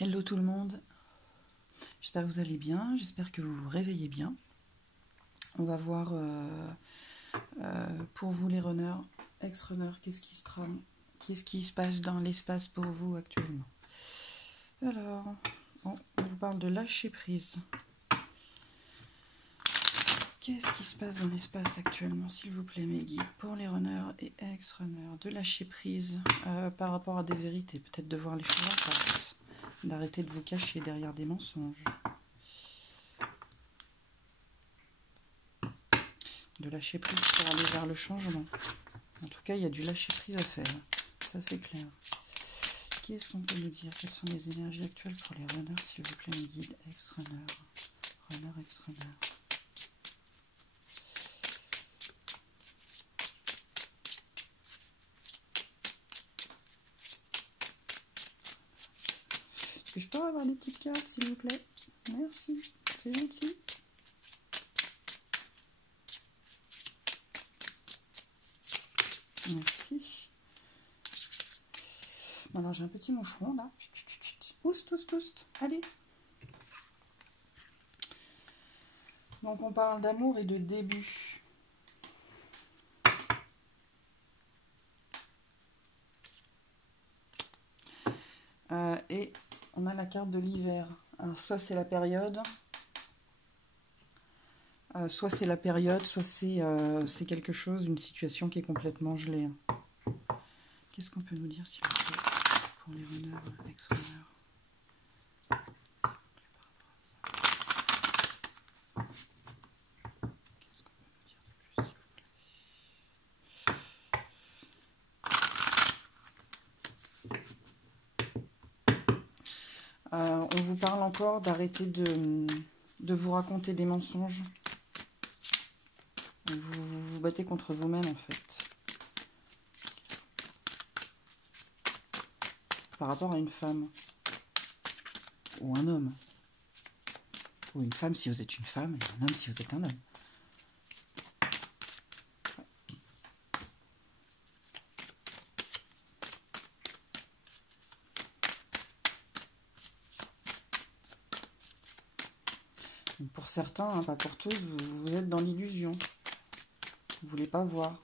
Hello tout le monde, j'espère que vous allez bien, j'espère que vous vous réveillez bien. On va voir pour vous les runners, ex-runners, qu'est-ce qui se trame, qu'est-ce qui se passe dans l'espace pour vous actuellement. Alors, on vous parle de lâcher prise. Qu'est-ce qui se passe dans l'espace actuellement, s'il vous plaît, mes guides, pour les runners et ex-runners, de lâcher prise par rapport à des vérités, peut-être de voir les choses en face, d'arrêter de vous cacher derrière des mensonges. De lâcher prise pour aller vers le changement. En tout cas, il y a du lâcher prise à faire. Ça, c'est clair. Qu'est-ce qu'on peut nous dire? Quelles sont les énergies actuelles pour les runners, s'il vous plaît, mes guides, ex-runners, runners, ex-runners. Est-ce que je peux avoir des petites cartes, s'il vous plaît? Merci, c'est gentil. Merci. Bon, alors j'ai un petit moucheron là. Oust, oust, oust. Allez. Donc on parle d'amour et de début. Et on a la carte de l'hiver. Alors soit c'est la période, soit c'est quelque chose, une situation qui est complètement gelée. Qu'est-ce qu'on peut nous dire, s'il vous plaît, pour les runners, ex-runners? Qu'est-ce qu'on peut nous dire de plus, s'il vous plaît? On vous parle encore d'arrêter de vous raconter des mensonges. Vous vous battez contre vous-même, en fait. Par rapport à une femme. Ou un homme. Ou une femme si vous êtes une femme, et un homme si vous êtes un homme. Pour certains, hein, pas pour tous, vous êtes dans l'illusion. Vous ne voulez pas voir.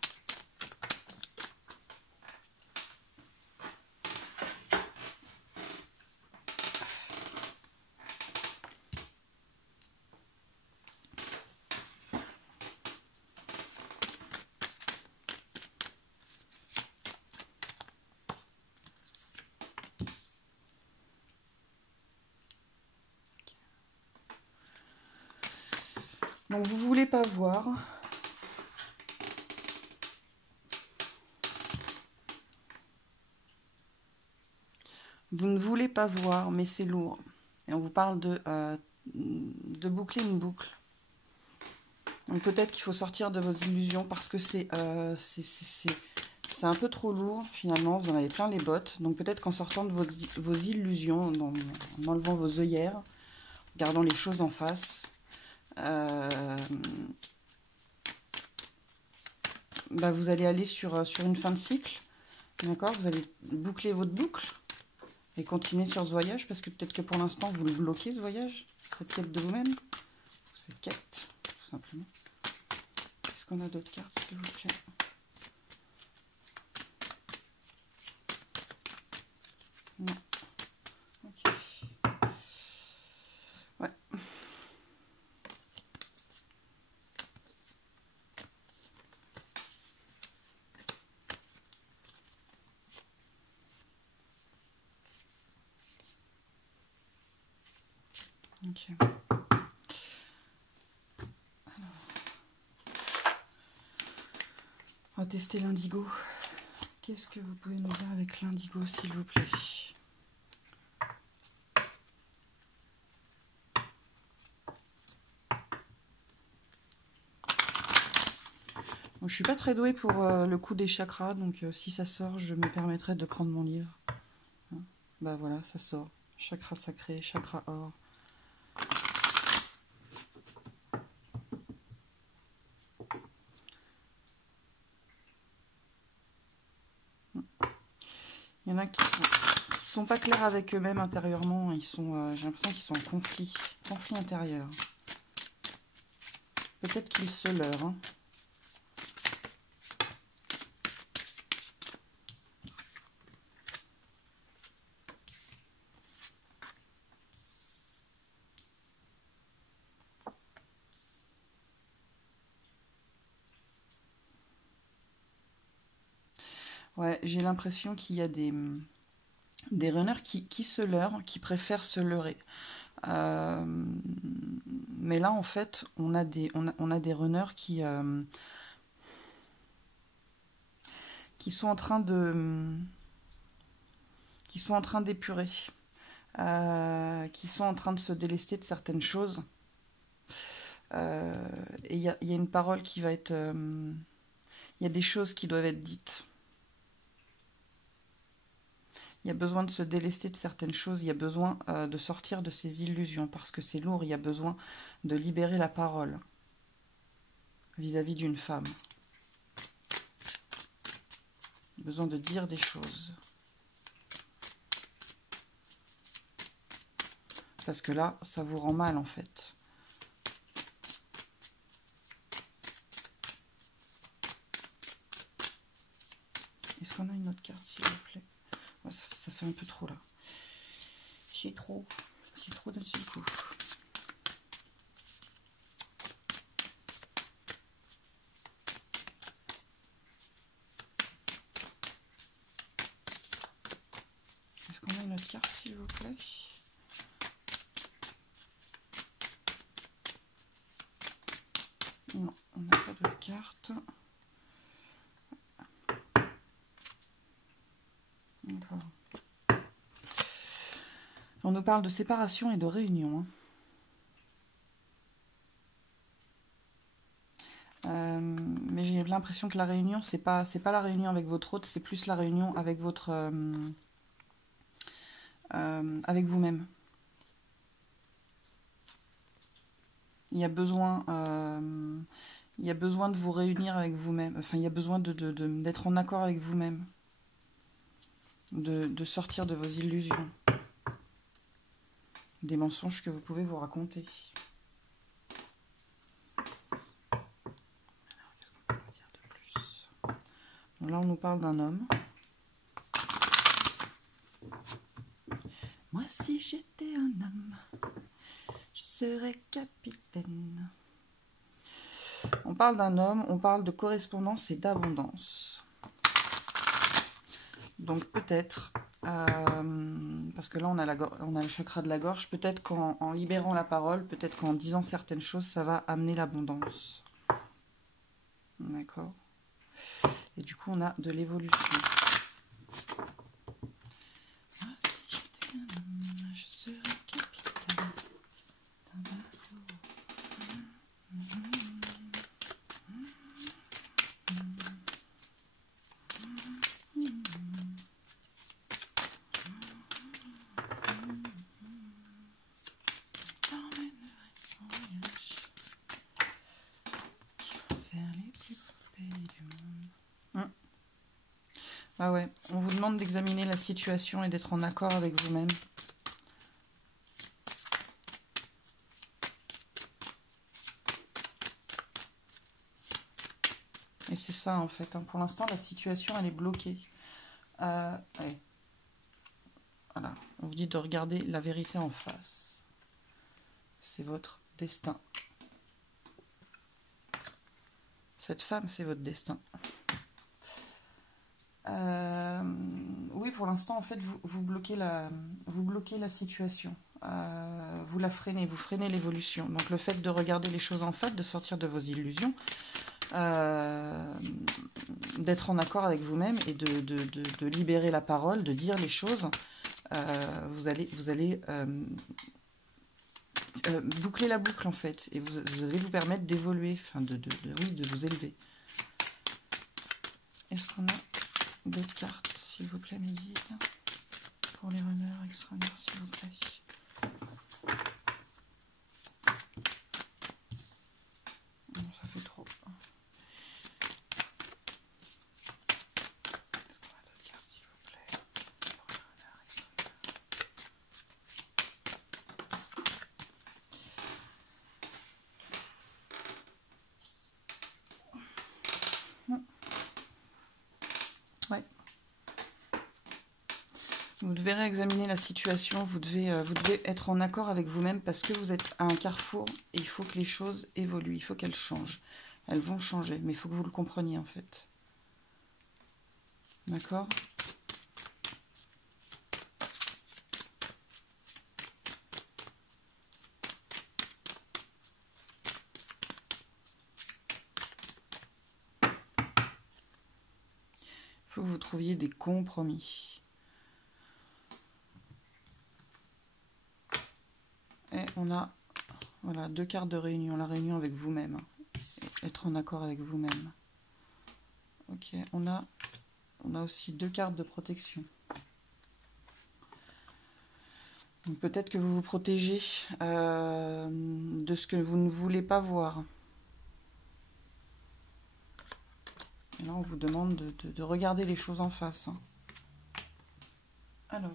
Donc vous ne voulez pas voir. Vous ne voulez pas voir, mais c'est lourd. Et on vous parle de boucler une boucle. Donc peut-être qu'il faut sortir de vos illusions parce que c'est un peu trop lourd finalement. Vous en avez plein les bottes. Donc peut-être qu'en sortant de vos illusions, en enlevant vos œillères, en gardant les choses en face, vous allez aller sur une fin de cycle. D'accord? Vous allez boucler votre boucle. Et continuer sur ce voyage, parce que peut-être que pour l'instant, vous le bloquez, ce voyage, cette quête de vous-même, cette quête, tout simplement. Est-ce qu'on a d'autres cartes, s'il vous plaît? Non. Ok. Ouais. Ok. Alors, on va tester l'indigo. Qu'est-ce que vous pouvez nous dire avec l'indigo, s'il vous plaît? Bon, je suis pas très douée pour le coup des chakras, donc si ça sort, je me permettrai de prendre mon livre. Hein, bah voilà, ça sort. Chakra sacré, chakra or. Il y en a qui sont pas clairs avec eux-mêmes intérieurement. Ils sont, j'ai l'impression qu'ils sont en conflit intérieur. Peut-être qu'ils se leurrent. Hein. Ouais, j'ai l'impression qu'il y a des runners qui se leurrent, qui préfèrent se leurrer. Mais là, en fait, on a des runners qui sont en train d'épurer, qui sont en train de se délester de certaines choses. Et il y a une parole qui va être... il y a des choses qui doivent être dites. Il y a besoin de se délester de certaines choses, il y a besoin de sortir de ses illusions, parce que c'est lourd, il y a besoin de libérer la parole vis-à-vis d'une femme. Il y a besoin de dire des choses. Parce que là, ça vous rend mal en fait. Est-ce qu'on a une autre carte, s'il vous plaît? Ouais, ça fait un peu trop là. J'ai trop d'un seul coup. Est-ce qu'on a une autre carte, s'il vous plaît? Non, on n'a pas d'autre carte. D'accord. On nous parle de séparation et de réunion. Hein. Mais j'ai l'impression que la réunion, c'est pas la réunion avec votre hôte, c'est plus la réunion avec votre avec vous-même. Il y a besoin de vous réunir avec vous-même. Enfin, il y a besoin d'être en accord avec vous-même, de sortir de vos illusions, des mensonges que vous pouvez vous raconter. Là, on nous parle d'un homme. Moi, si j'étais un homme, je serais capitaine. On parle d'un homme, on parle de correspondance et d'abondance. Donc peut-être, parce que là, on a le chakra de la gorge, peut-être qu'en libérant la parole, peut-être qu'en disant certaines choses, ça va amener l'abondance. D'accord ? Et du coup, on a de l'évolution. Si j'étais un homme, je serais capitaine d'un bateau. Ah ouais, on vous demande d'examiner la situation et d'être en accord avec vous-même. Et c'est ça en fait. Hein. Pour l'instant, la situation, elle est bloquée. Ouais. Voilà, on vous dit de regarder la vérité en face. C'est votre destin. Cette femme, c'est votre destin. Oui, pour l'instant, en fait, vous bloquez la situation. Vous la freinez, vous freinez l'évolution. Donc, le fait de regarder les choses en fait, de sortir de vos illusions, d'être en accord avec vous-même et de libérer la parole, de dire les choses, vous allez boucler la boucle, en fait. Et vous allez vous permettre d'évoluer, enfin, de vous élever. Est-ce qu'on a d'autres cartes, s'il vous plaît, mes guides, pour les runners, ex-runners, s'il vous plaît. Non, ça fait trop. Est-ce qu'on a d'autres cartes, s'il vous plaît, pour les runners, ex-runners? Vous devez réexaminer la situation, vous devez être en accord avec vous-même parce que vous êtes à un carrefour et il faut que les choses évoluent, il faut qu'elles changent. Elles vont changer, mais il faut que vous le compreniez en fait. D'accord ? Il faut que vous trouviez des compromis. Et on a voilà, 2 cartes de réunion. La réunion avec vous-même. Être en accord avec vous-même. Ok, on a aussi 2 cartes de protection. Peut-être que vous vous protégez de ce que vous ne voulez pas voir. Et là, on vous demande de regarder les choses en face. Hein. Alors.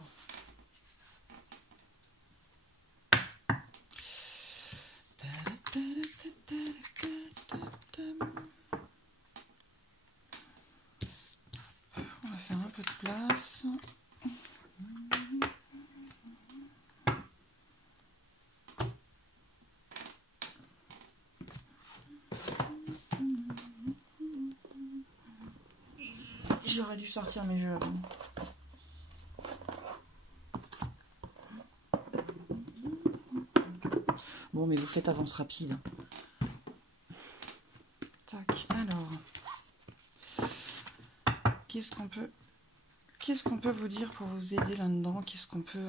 On va faire un peu de place. J'aurais dû sortir mes jeux avant. Bon, mais vous faites avance rapide. Tac, alors. Qu'est-ce qu'on peut vous dire pour vous aider là-dedans? Qu'est-ce qu'on peut...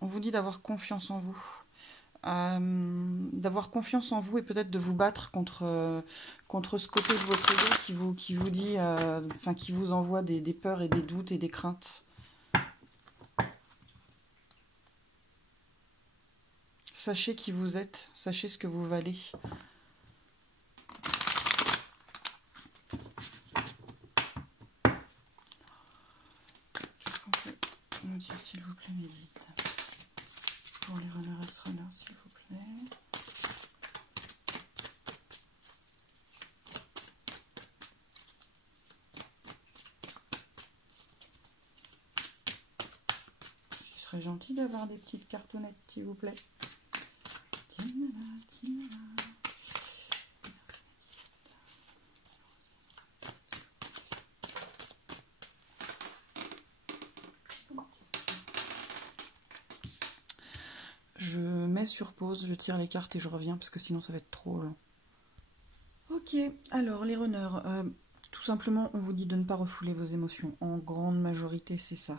On vous dit d'avoir confiance en vous. D'avoir confiance en vous et peut-être de vous battre contre ce côté de votre ego qui vous dit, qui vous envoie des peurs et des doutes et des craintes. Sachez qui vous êtes, sachez ce que vous valez. Qu'est-ce qu'on peut nous dire, s'il vous plaît, mes guides? Pour les runners ex-runners, s'il vous plaît. Ce serait gentil d'avoir des petites cartonnettes, s'il vous plaît. Je mets sur pause, je tire les cartes et je reviens parce que sinon ça va être trop long. Ok, alors les runners, tout simplement on vous dit de ne pas refouler vos émotions. En grande majorité c'est ça.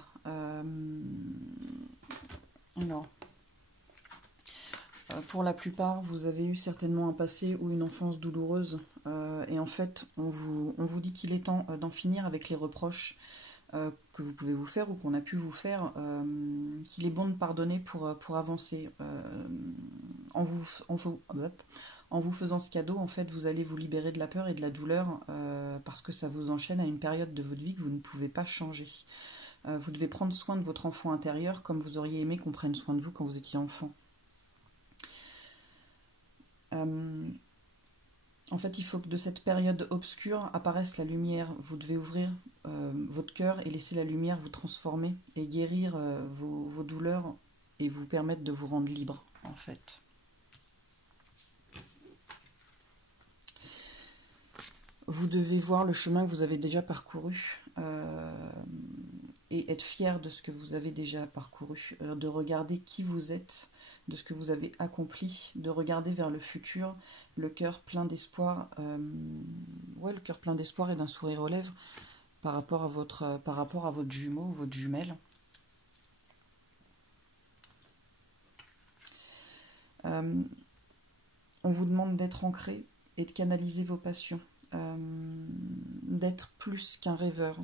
Alors, pour la plupart vous avez eu certainement un passé ou une enfance douloureuse et en fait on vous dit qu'il est temps d'en finir avec les reproches que vous pouvez vous faire ou qu'on a pu vous faire, qu'il est bon de pardonner pour avancer. En vous faisant ce cadeau, en fait, vous allez vous libérer de la peur et de la douleur parce que ça vous enchaîne à une période de votre vie que vous ne pouvez pas changer. Vous devez prendre soin de votre enfant intérieur comme vous auriez aimé qu'on prenne soin de vous quand vous étiez enfant. En fait, il faut que de cette période obscure apparaisse la lumière. Vous devez ouvrir votre cœur et laisser la lumière vous transformer et guérir vos douleurs et vous permettre de vous rendre libre, en fait. Vous devez voir le chemin que vous avez déjà parcouru et être fier de ce que vous avez déjà parcouru, de regarder qui vous êtes, de ce que vous avez accompli, de regarder vers le futur, le cœur plein d'espoir, le cœur plein d'espoir et d'un sourire aux lèvres par rapport à votre jumeau ou votre jumelle. On vous demande d'être ancré et de canaliser vos passions, d'être plus qu'un rêveur,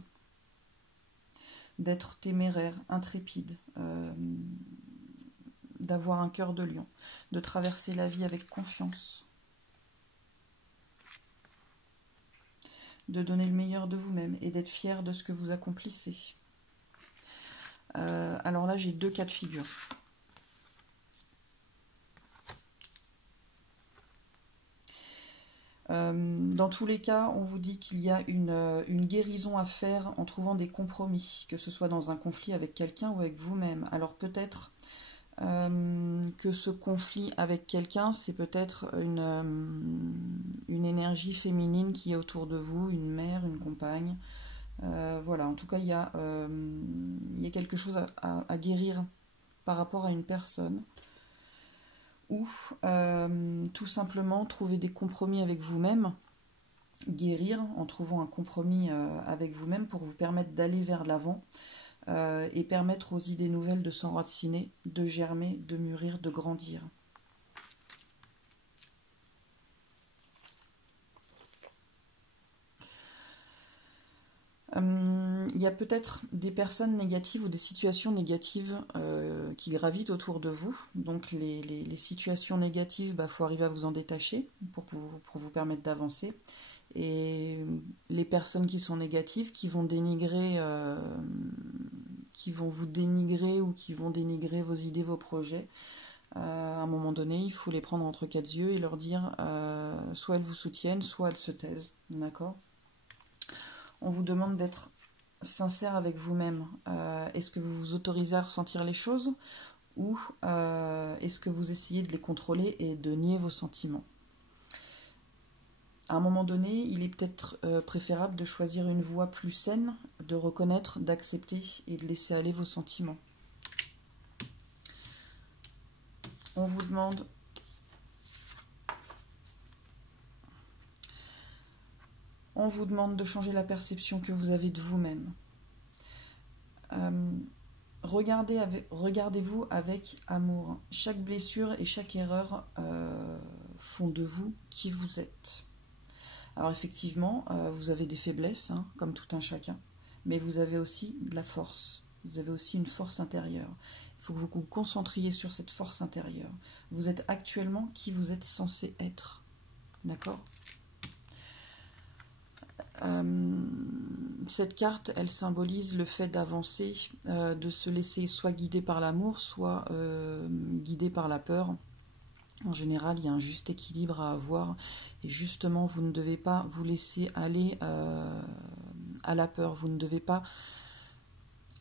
d'être téméraire, intrépide, d'avoir un cœur de lion, de traverser la vie avec confiance, de donner le meilleur de vous-même et d'être fier de ce que vous accomplissez. Alors là, j'ai 2 cas de figure. Dans tous les cas, on vous dit qu'il y a une guérison à faire en trouvant des compromis, que ce soit dans un conflit avec quelqu'un ou avec vous-même. Alors peut-être que ce conflit avec quelqu'un, c'est peut-être une énergie féminine qui est autour de vous, une mère, une compagne. Voilà, en tout cas, il y a quelque chose à guérir par rapport à une personne. Ou tout simplement trouver des compromis avec vous-même, guérir en trouvant un compromis avec vous-même pour vous permettre d'aller vers l'avant et permettre aux idées nouvelles de s'enraciner, de germer, de mûrir, de grandir. Il y a peut-être des personnes négatives ou des situations négatives qui gravitent autour de vous. Donc les situations négatives, il faut arriver à vous en détacher pour vous permettre d'avancer. Et les personnes qui sont négatives, qui vont dénigrer, qui vont vous dénigrer ou qui vont dénigrer vos idées, vos projets, à un moment donné, il faut les prendre entre quatre yeux et leur dire soit elles vous soutiennent, soit elles se taisent. D'accord ? On vous demande d'être sincère avec vous-même. Est-ce que vous vous autorisez à ressentir les choses ou est-ce que vous essayez de les contrôler et de nier vos sentiments ? À un moment donné, il est peut-être préférable de choisir une voie plus saine, de reconnaître, d'accepter et de laisser aller vos sentiments. On vous demande de changer la perception que vous avez de vous-même. Regardez-vous avec amour. Chaque blessure et chaque erreur font de vous qui vous êtes. Alors effectivement, vous avez des faiblesses, hein, comme tout un chacun, mais vous avez aussi de la force. Vous avez aussi une force intérieure. Il faut que vous vous concentriez sur cette force intérieure. Vous êtes actuellement qui vous êtes censé être. D'accord ? Cette carte, elle symbolise le fait d'avancer, de se laisser soit guider par l'amour, soit guider par la peur. En général, il y a un juste équilibre à avoir et justement, vous ne devez pas vous laisser aller à la peur. Vous ne devez pas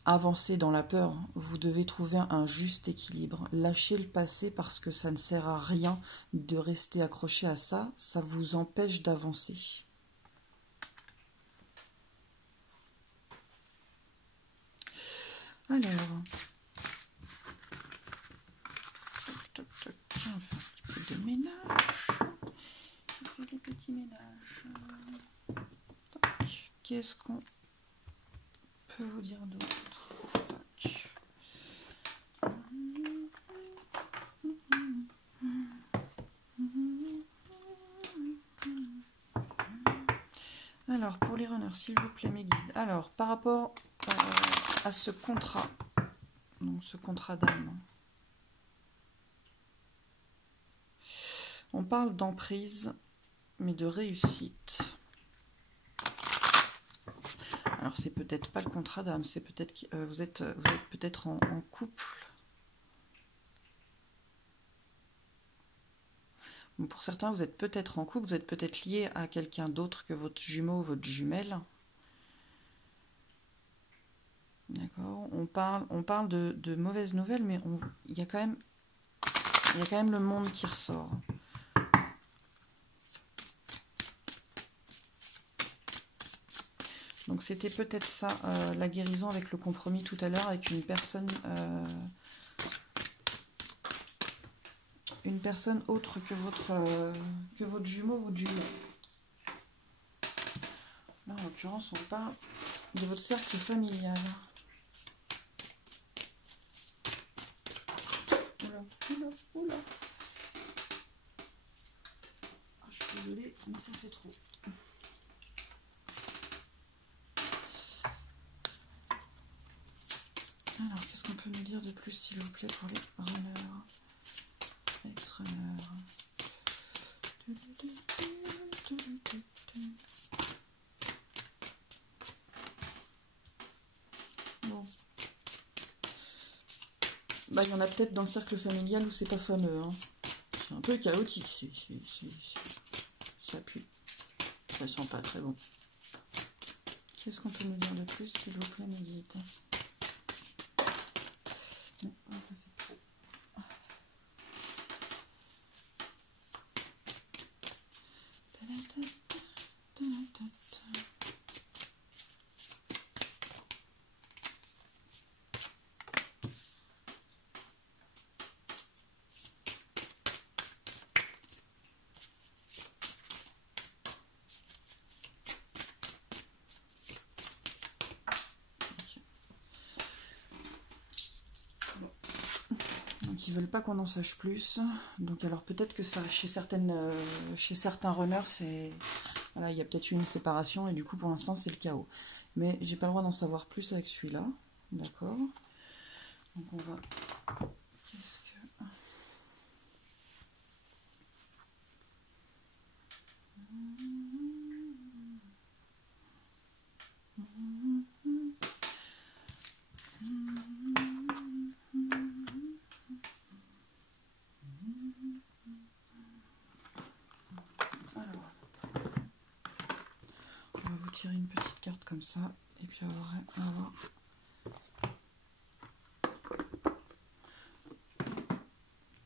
avancer dans la peur. Vous devez trouver un juste équilibre. Lâchez le passé parce que ça ne sert à rien de rester accroché à ça. Ça vous empêche d'avancer. Alors, toc, toc, toc, on fait un petit peu de ménage. On fait le petit ménage. Qu'est-ce qu'on peut vous dire d'autre? Alors, pour les runners, s'il vous plaît, mes guides. Alors, par rapport à ce contrat, donc ce contrat d'âme, on parle d'emprise, mais de réussite. Alors, c'est peut-être pas le contrat d'âme, c'est peut-être que vous êtes peut-être en couple. Bon, pour certains, vous êtes peut-être en couple, vous êtes peut-être lié à quelqu'un d'autre que votre jumeau ou votre jumelle. D'accord. On parle de mauvaises nouvelles, mais il y a quand même le monde qui ressort. Donc c'était peut-être ça, la guérison avec le compromis tout à l'heure, avec une personne autre que votre jumeau ou votre jumelle. Là, en l'occurrence, on parle de votre cercle familial. Oula. Ah, je suis désolée, mais ça fait trop. Alors, qu'est-ce qu'on peut nous dire de plus, s'il vous plaît, pour les runners, ex-runners? Bon. Il y en a peut-être dans le cercle familial où c'est pas fameux. Hein. C'est un peu chaotique. Ça pue. ça sent pas très bon. Qu'est-ce qu'on peut nous dire de plus, s'il vous plaît, mes guides? Non, ça fait trop. Ils veulent pas qu'on en sache plus, donc alors peut-être que ça chez certains runners c'est voilà, il y a peut-être eu une séparation et du coup pour l'instant c'est le chaos, mais j'ai pas le droit d'en savoir plus avec celui-là, d'accord? Donc on va qu'est-ce que tirer une petite carte comme ça et puis on va voir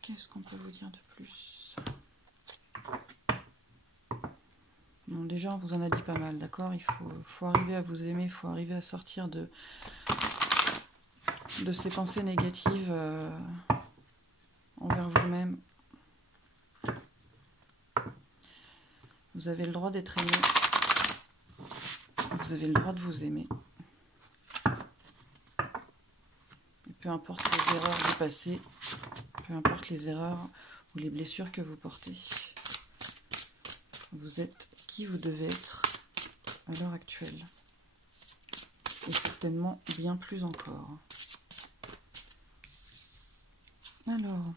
qu'est-ce qu'on peut vous dire de plus. Bon, déjà on vous en a dit pas mal, d'accord? Il faut arriver à vous aimer, il faut arriver à sortir de ces pensées négatives envers vous-même. Vous avez le droit d'être aimé. Vous avez le droit de vous aimer. Et peu importe les erreurs du passé, peu importe les erreurs ou les blessures que vous portez, vous êtes qui vous devez être à l'heure actuelle. Et certainement bien plus encore. Alors...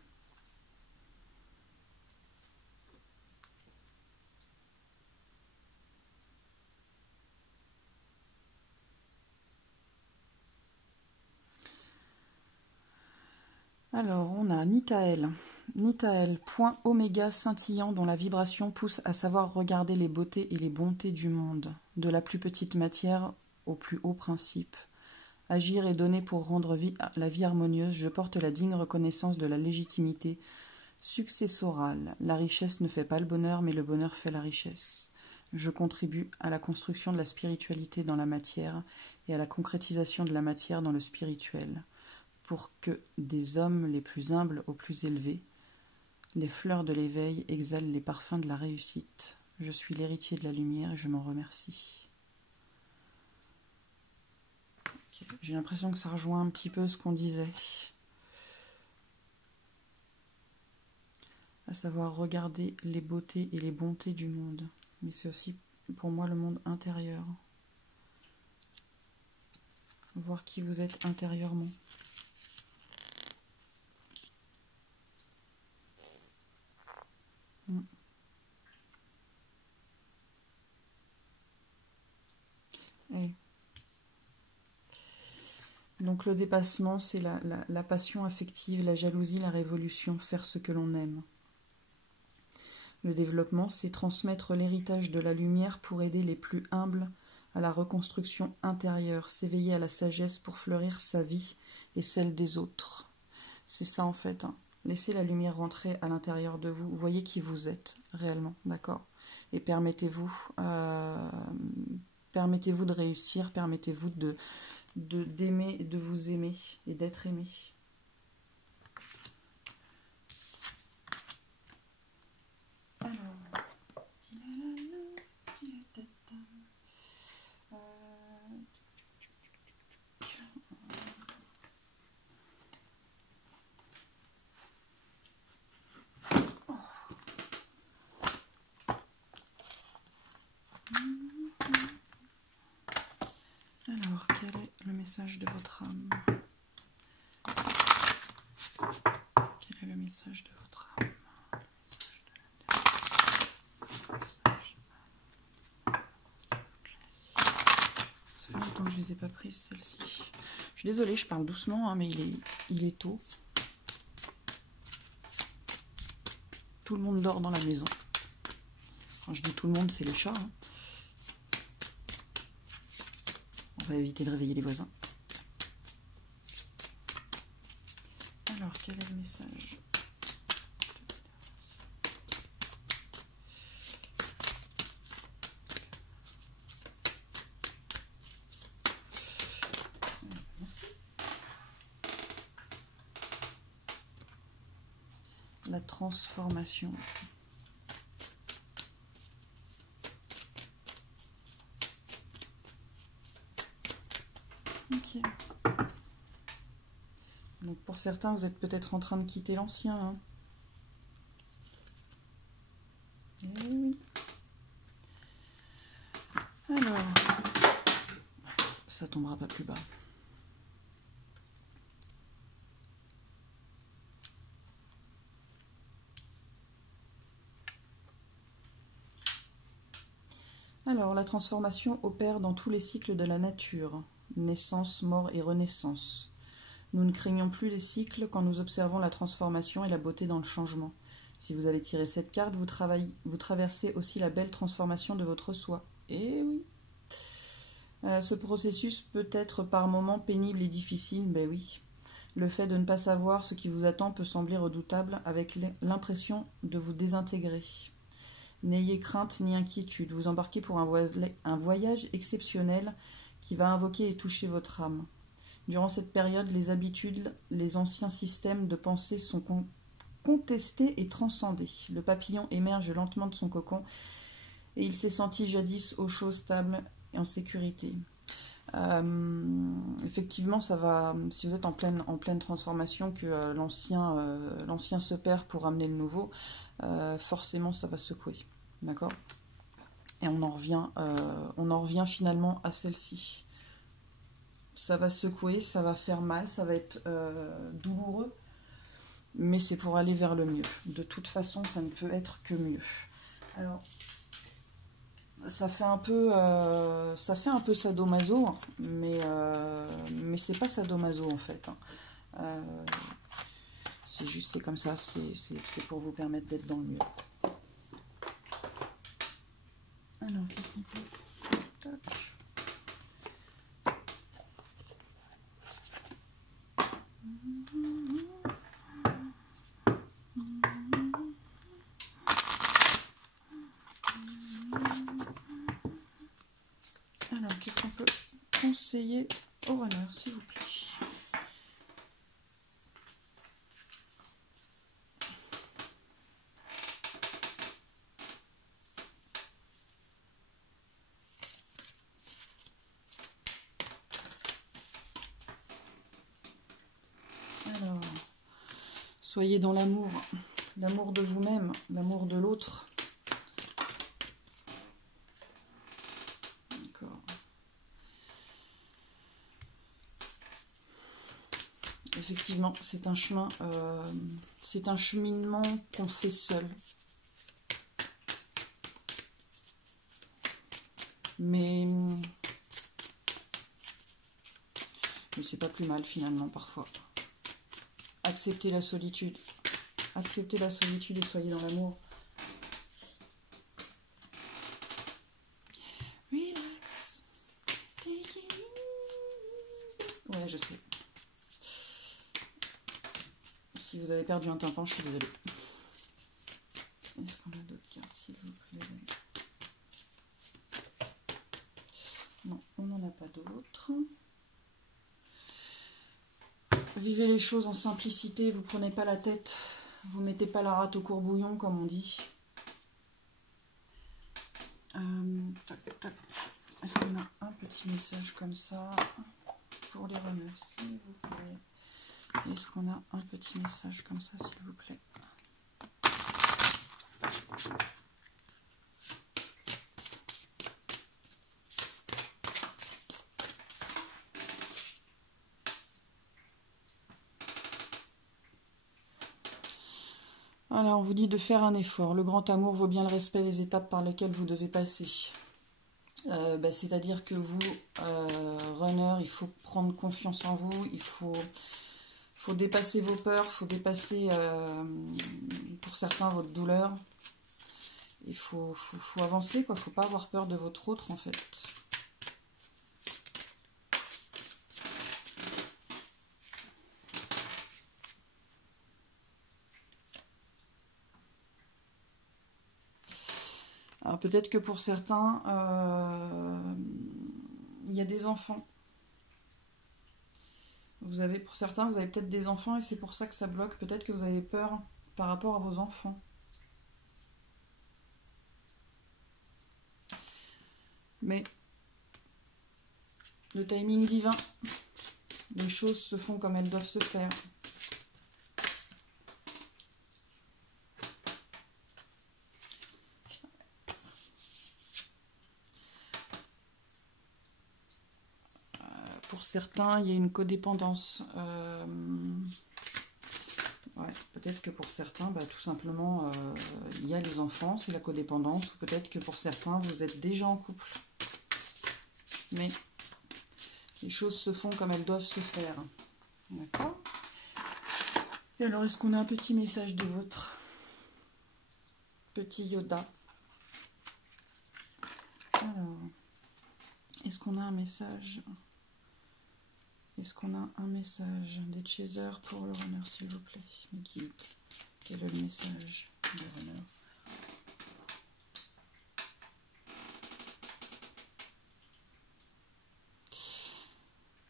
Alors, on a Nitael. Nitael, point oméga scintillant dont la vibration pousse à savoir regarder les beautés et les bontés du monde, de la plus petite matière au plus haut principe. Agir et donner pour rendre la vie harmonieuse, je porte la digne reconnaissance de la légitimité successorale. La richesse ne fait pas le bonheur, mais le bonheur fait la richesse. Je contribue à la construction de la spiritualité dans la matière et à la concrétisation de la matière dans le spirituel, pour que des hommes les plus humbles aux plus élevés, les fleurs de l'éveil exhalent les parfums de la réussite. Je suis l'héritier de la lumière et je m'en remercie. Okay. J'ai l'impression que ça rejoint un petit peu ce qu'on disait. À savoir regarder les beautés et les bontés du monde. Mais c'est aussi pour moi le monde intérieur. Voir qui vous êtes intérieurement. Et donc le dépassement, c'est la passion affective, la jalousie, la révolution, faire ce que l'on aime. Le développement, c'est transmettre l'héritage de la lumière pour aider les plus humbles à la reconstruction intérieure, s'éveiller à la sagesse pour fleurir sa vie et celle des autres. C'est ça en fait, hein. Laissez la lumière rentrer à l'intérieur de vous, voyez qui vous êtes réellement, d'accord? Et permettez-vous de réussir, permettez-vous d'aimer, de vous aimer et d'être aimé. Alors, quel est le message de votre âme? Quel est le message de votre âme? Ça fait longtemps que je ne les ai pas prises, celles-ci. Je suis désolée, je parle doucement, hein, mais il est tôt. Tout le monde dort dans la maison. Quand je dis tout le monde, c'est les chats. Hein. va éviter de réveiller les voisins. Alors, quel est le message? Merci. La transformation. Ok. Donc pour certains, vous êtes peut-être en train de quitter l'ancien. Hein. Eh oui. Alors, ça tombera pas plus bas. Alors, la transformation opère dans tous les cycles de la nature. Naissance, mort et renaissance. Nous ne craignons plus les cycles quand nous observons la transformation et la beauté dans le changement. Si vous avez tiré cette carte, vous traversez aussi la belle transformation de votre soi. Eh oui. Ce processus peut être par moments pénible et difficile, ben oui. Le fait de ne pas savoir ce qui vous attend peut sembler redoutable avec l'impression de vous désintégrer. N'ayez crainte ni inquiétude, vous embarquez pour un voyage exceptionnel qui va invoquer et toucher votre âme. Durant cette période, les habitudes, les anciens systèmes de pensée sont contestés et transcendés. Le papillon émerge lentement de son cocon et il s'est senti jadis au chaud, stable et en sécurité. Effectivement, ça va. Si vous êtes en pleine transformation, que l'ancien se perd pour amener le nouveau, forcément, ça va secouer, d'accord. Et on en revient finalement à celle-ci. Ça va secouer, ça va faire mal, ça va être douloureux, mais c'est pour aller vers le mieux. De toute façon, ça ne peut être que mieux. Alors. Ça fait un peu sadomaso, mais c'est pas sadomaso en fait. Hein. C'est juste, c'est comme ça, c'est pour vous permettre d'être dans le mieux. Alors, qu'est-ce qu'on peut... Tac. Alors, qu'est-ce qu'on peut conseiller au runner, s'il vous plaît? Alors, soyez dans l'amour de vous-même, l'amour de l'autre. Effectivement, c'est un chemin, c'est un cheminement qu'on fait seul. Mais c'est pas plus mal finalement parfois. Acceptez la solitude. Acceptez la solitude et soyez dans l'amour. Relax. Take it easy. Ouais, je sais. Si vous avez perdu un tympan, je suis désolée. Est-ce qu'on a d'autres cartes, s'il vous plaît? Non, on n'en a pas d'autres. Vivez les choses en simplicité, vous prenez pas la tête, vous mettez pas la rate au courbouillon, comme on dit. Est-ce qu'on a un petit message comme ça pour les remercier, s'il vous plaît? Est-ce qu'on a un petit message comme ça, s'il vous plaît? Alors, on vous dit de faire un effort. Le grand amour vaut bien le respect des étapes par lesquelles vous devez passer. C'est-à-dire que vous, runner, il faut prendre confiance en vous, il faut dépasser vos peurs, il faut dépasser, pour certains, votre douleur. Il faut avancer, quoi. Il ne faut pas avoir peur de votre autre, en fait. peut-être que pour certains, il y a des enfants. Pour certains, vous avez peut-être des enfants et c'est pour ça que ça bloque. Peut-être que vous avez peur par rapport à vos enfants. Mais le timing divin, les choses se font comme elles doivent se faire. Pour certains, il y a une codépendance. Ouais, peut-être que pour certains, tout simplement, il y a les enfants, c'est la codépendance. Ou peut-être que pour certains, vous êtes déjà en couple. Mais les choses se font comme elles doivent se faire. D'accord? Et alors, est-ce qu'on a un petit message de votre petit Yoda? Alors, est-ce qu'on a un message? Est-ce qu'on a un message des Chasers pour le runner, s'il vous plaît? Mes guides, quel est le message du runner?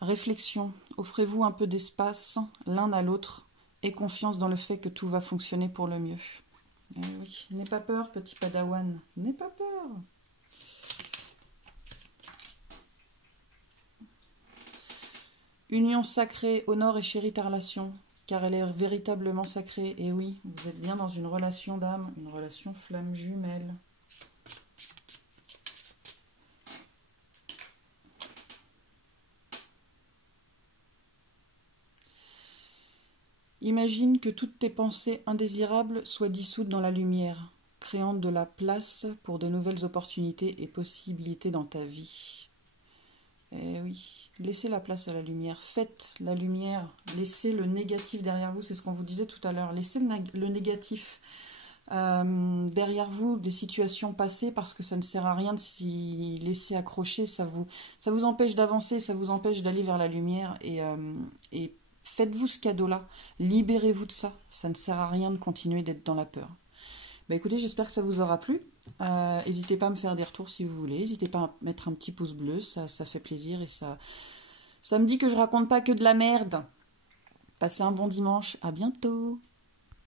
Réflexion. Offrez-vous un peu d'espace l'un à l'autre et confiance dans le fait que tout va fonctionner pour le mieux. Eh oui, n'aie pas peur, petit padawan. N'aie pas peur. Union sacrée, honore et chérie ta relation, car elle est véritablement sacrée. Et oui, vous êtes bien dans une relation d'âme, une relation flamme jumelle. Imagine que toutes tes pensées indésirables soient dissoutes dans la lumière, créant de la place pour de nouvelles opportunités et possibilités dans ta vie. Eh oui, laissez la place à la lumière, faites la lumière, laissez le négatif derrière vous, c'est ce qu'on vous disait tout à l'heure, laissez le négatif derrière vous, des situations passées, parce que ça ne sert à rien de s'y laisser accrocher, ça vous empêche d'avancer, ça vous empêche d'aller vers la lumière, et faites-vous ce cadeau-là, libérez-vous de ça, ça ne sert à rien de continuer d'être dans la peur. Écoutez, j'espère que ça vous aura plu. N'hésitez pas à me faire des retours si vous voulez. N'hésitez pas à mettre un petit pouce bleu, ça fait plaisir et ça me dit que je raconte pas que de la merde. Passez un bon dimanche, à bientôt.